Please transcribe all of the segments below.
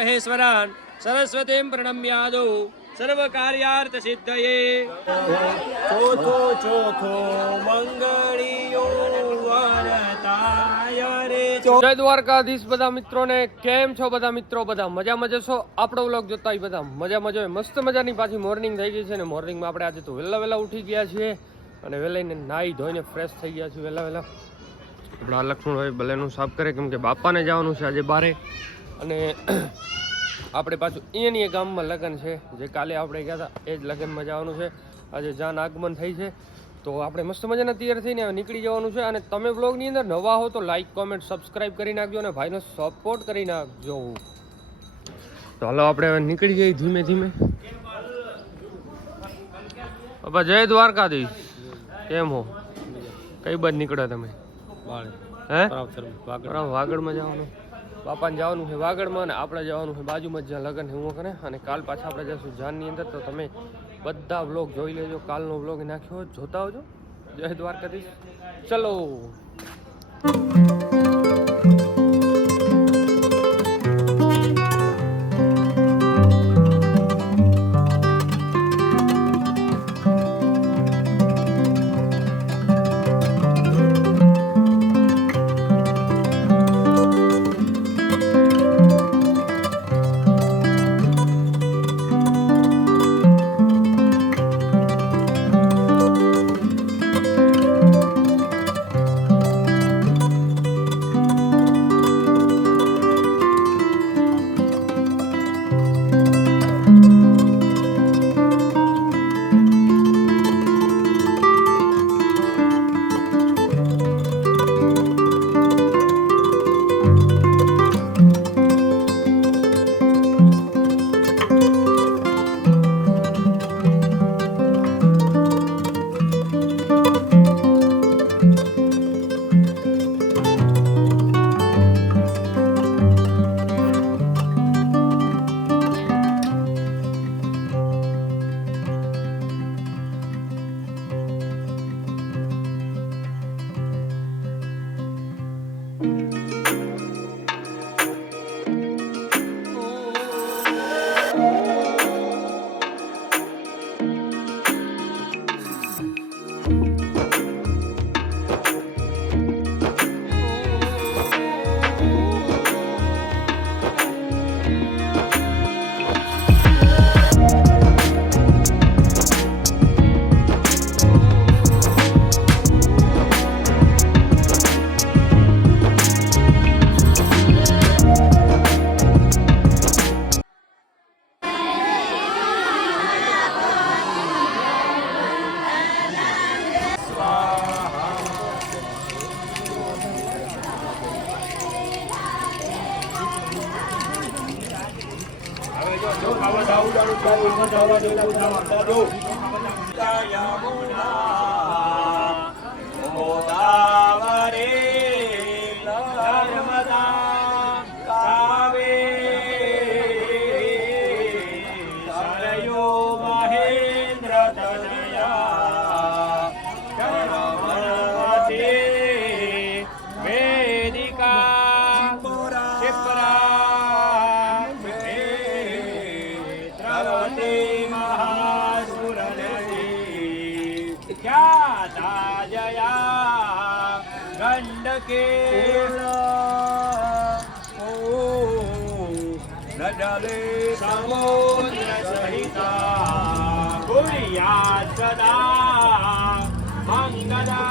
महेश्वरान् सरस्वतीं प्रणम्यादौ सर्वकार्यार्थसिद्धये। चौथो मंगळियो वरताय रे। जय દ્વારકાધીશ બધા મિત્રોને, કેમ છો બધા મિત્રો? બધા મજામાં જશો? આપણો વ્લોગ જોતા હોય બધા મજામાં જો. મસ્ત મજાની પાછી મોર્નિંગ થઈ ગઈ છે ને મોર્નિંગમાં આપણે આજે તો વહેલા ઉઠી ગયા છીએ અને વહેલાઈને નાહી ધોઈને ફ્રેશ થઈ ગયા છીએ વહેલા. આપણા લક્ષ્મણભાઈ ભલેનું સાફ કરે કેમ કે બાપાને જવાનું છે આજે બારે. અને આપણે પાછું અહીંયાની ગામમાં લગ્ન છે જે કાલે આપણે ગયા હતા એ જ લગ્નમાં જવાનું છે. આજે જાન આગમન થઈ છે તો આપણે મસ્ત મજાના તૈયાર થઈને નીકળી જવાનું છે. અને તમે વ્લોગની અંદર નવા હો તો લાઈક કોમેન્ટ સબસ્ક્રાઈબ કરી નાખજો અને ભાઈનો સપોર્ટ કરી નાખજો. તો હાલો આપણે હવે નીકળી જઈએ ધીમે ધીમે. બાપા જય દ્વારકાધીશ, કેમ હો? કઈ બાજુ નીકળ્યા તમે? હે વાગડમાં જવાનું. બાપાને જવાનું છે વાગડમાં અને આપણે જવાનું છે બાજુમાં જ્યાં લગ્ન છે હું કરે. અને કાલ પાછા આપણે જઈશું જાનની અંદર. તો તમે બધા વ્લોગ જોઈ લેજો, કાલનો વ્લોગ નાખ્યો જોતા આવજો. જય દ્વારકાધીશ, ચલો. गंडके नडले समुद्र सहिता कुर्यात् सदा मंगला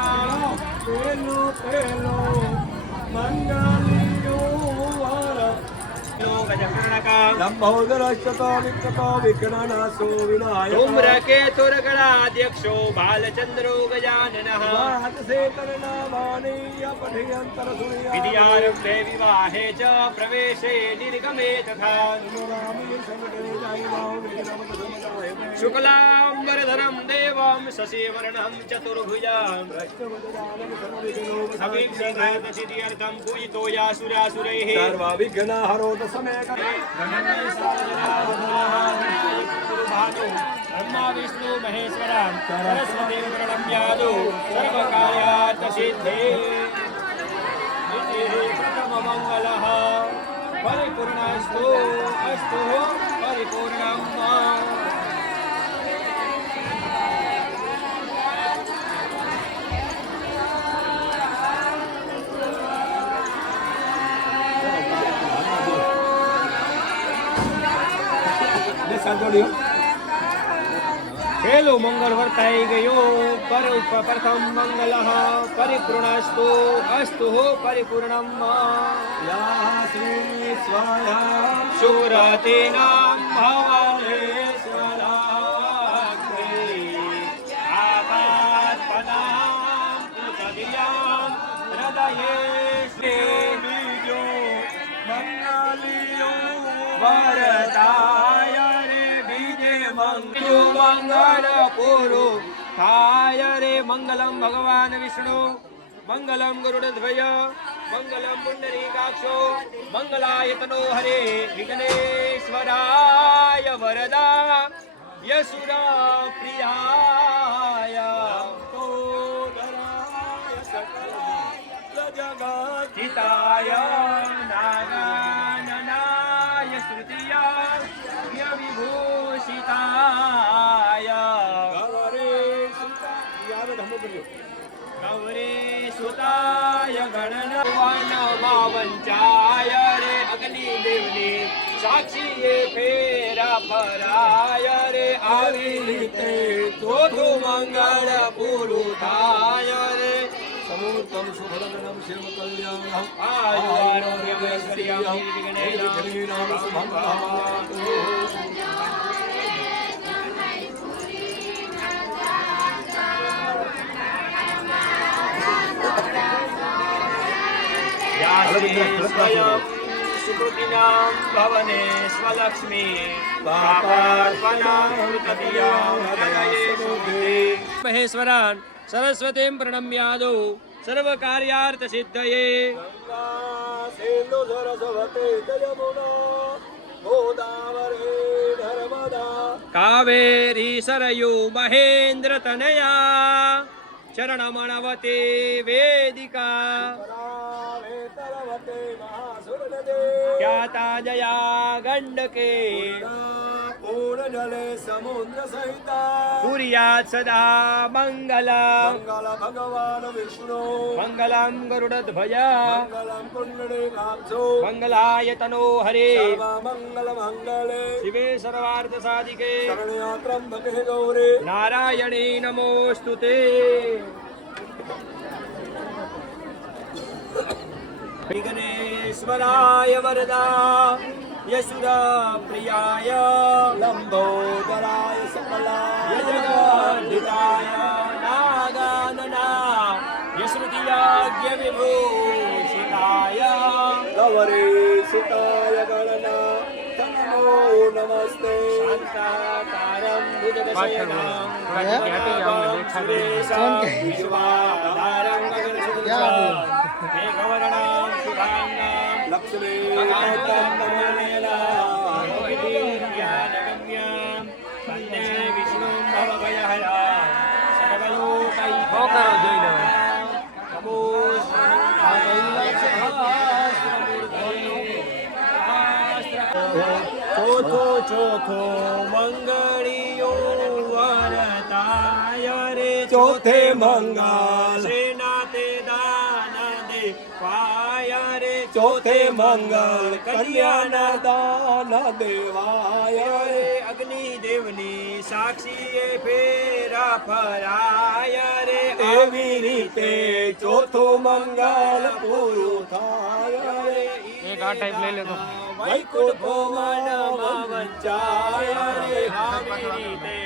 पेलो मंगलियो धूम्रकेतुर्गणाध्यक्षो बालचंद्रो गजाननः विद्यारम्भे विवाहे च प्रवेशे निर्गमे तथा शुक्लांबरधरं देवं शशिवर्णं चतुर्भुजां अभिक्षितसिद्ध्यर्थं पूजितो यासुरासुरैः सर्वविघ्नहरो ब्रह्मा विष्णु महेश्वरान् सरस्वतीं प्रणम्यादौ सर्वकार्यार्थसिद्धये प्रथममङ्गलः પરિપૂર્ણાસ્તુ અસ્તુ પરિપૂર્ણમ પેલું મંગળ વર્તાઈ ગયું પ્રથમ મંગલ પરિપૂર્ણસ્તુ અસ્તુ પરિપૂર્ણમ સુરતીનામ ભવાનેશ્વરાગ્રૈ તદિયામ હૃદયે બીજો મંગલિયો વરતાય રે બીજે મંગળ પૂરું થાય રે મંગલમ ભગવાન વિષ્ણુ મંગલમ ગરુડધ્વય મંગલમ પુંડરીકાક્ષો મંગલાયતનો હરે વિઘ્નેશ્વરાય વરદા યસુરા પ્રિયાય જગતિતાય નાગાનનાય શ્રુતિય વિભૂષિતાય ગૌરે સુતાય ગણનવંચાય રે અગ્નિદેવની સાક્ષીએ ફેરા ફરાય રે આવી રીતે ચોથું મંગળ પૂરું થાય રે સમૂર્તમ શુભલગ્નમ શિવ કલ્યાણમ આયુર્વેદમ વિઘ્નેશ્વરામ સમંભાવતુ સુકૃતિનામ ભવને સ્વલક્ષ્મી મહેશ્વરાન સરસ્વતીમ પ્રણમ્યાદો સર્વકાર્યાર્થ સિદ્ધયે કાવેરી સરયુ મહેન્દ્ર તનયા ચરણમણવતે વેદિકા ખ્યાતા જયા ગંડકે પૂર્ણજલે સમુદ્ર સહિતા પુર્યાત સદા મંગલ મંગલ ભગવાન વિષ્ણુ મંગલમ ગરુડધ્વય મંગલમ પુંડરીકાક્ષો મંગલાયતનો હરે સર્વમંગલ મંગલે શિવે સર્વાર્થ સાધિકે શરણ્ય ત્રંબકે ગૌરે નારાયણે નમોસ્તુતે વિઘ્નેશ્વરાય વરદા યસુરા પ્રિયાય લંબોદરાય સકલાય જગદ્ધિતાય નાગાનના યશ્રુતિયાજ્ઞ વિભૂષિતાય ગૌરે સુતાય ગણના તન્નો નમસ્તે શાંતાકારં ભુજગશયનાં સુરેશાં વિશ્વાધારં ગગનસદૃશાં મેઘવર્ણાં શુભાંગાં લક્ષ્મીકાંતાં નમોવિધિર્યાનગમ્યાં વંદે વિષ્ણું ભવભયહરાં સર્વલોકૈકનાથાં નમો ચોથો મંગળિયો વરતાય રે ચોથે મંગલ સેનાતે દાન દે પાય રે ચોથે મંગલ કન્યાના દાન દેવાય રે અગ્નિદેવની સાક્ષીએ ફેરા ફરાય રે એવી રીતે ચોથું મંગલ પૂરું થાય રે એક આ ટાઈપ લઈ લેતો વૈકુંઠ ભુવનમાં વંચાય રે આવી રીતે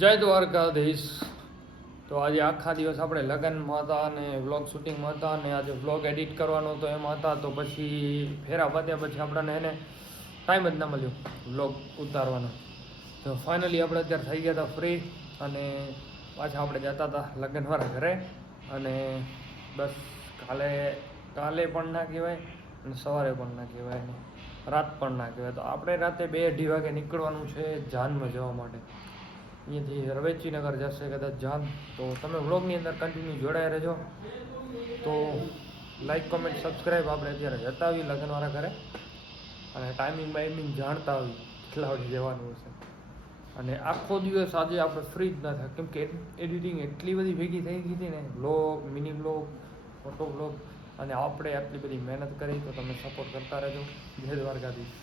જય દ્વારકાધીશ. તો આજે આખા દિવસ આપણે લગ્નમાં હતા અને વ્લોગ શૂટિંગમાં હતા અને આજે વ્લોગ એડિટ કરવાનો તો એમાં હતા. તો પછી ફેરા પત્યા પછી આપણને એને ટાઈમ જ ના મળ્યો વ્લોગ ઉતારવાનો. તો ફાઇનલી આપણે અત્યારે થઈ ગયા હતા ફ્રી અને પાછા આપણે જતા હતા લગ્નવાળા ઘરે. અને બસ કાલે પણ ના કહેવાય અને સવારે પણ ના કહેવાય ને રાત પણ ના કહેવાય. તો આપણે રાતે 2-2:30 વાગે નીકળવાનું છે જાનમાં જવા માટે. અહીંયાથી રવેચીનગર જશે કદાચ જાન. તો તમે વ્લોગની અંદર કન્ટિન્યુ જોડાયા રહેજો. તો લાઈક કોમેન્ટ સબસ્ક્રાઈબ આપણે અત્યારે જતા આવીએ લગ્નવાળા ઘરે, અને ટાઈમિંગ બાઈમિંગ જાણતા આવી કેટલા વાગે જવાનું હશે. અને આખો દિવસ આજે આપણે ફ્રી જ ના થાય, કેમ કે એડિટિંગ એટલી બધી ભેગી થઈ ગઈ હતી ને, blog, mini blog, photo blog, અને આપણે આટલી બધી મહેનત કરી. તો તમે સપોર્ટ કરતા રહેજો. જય દ્વારકાધીશ.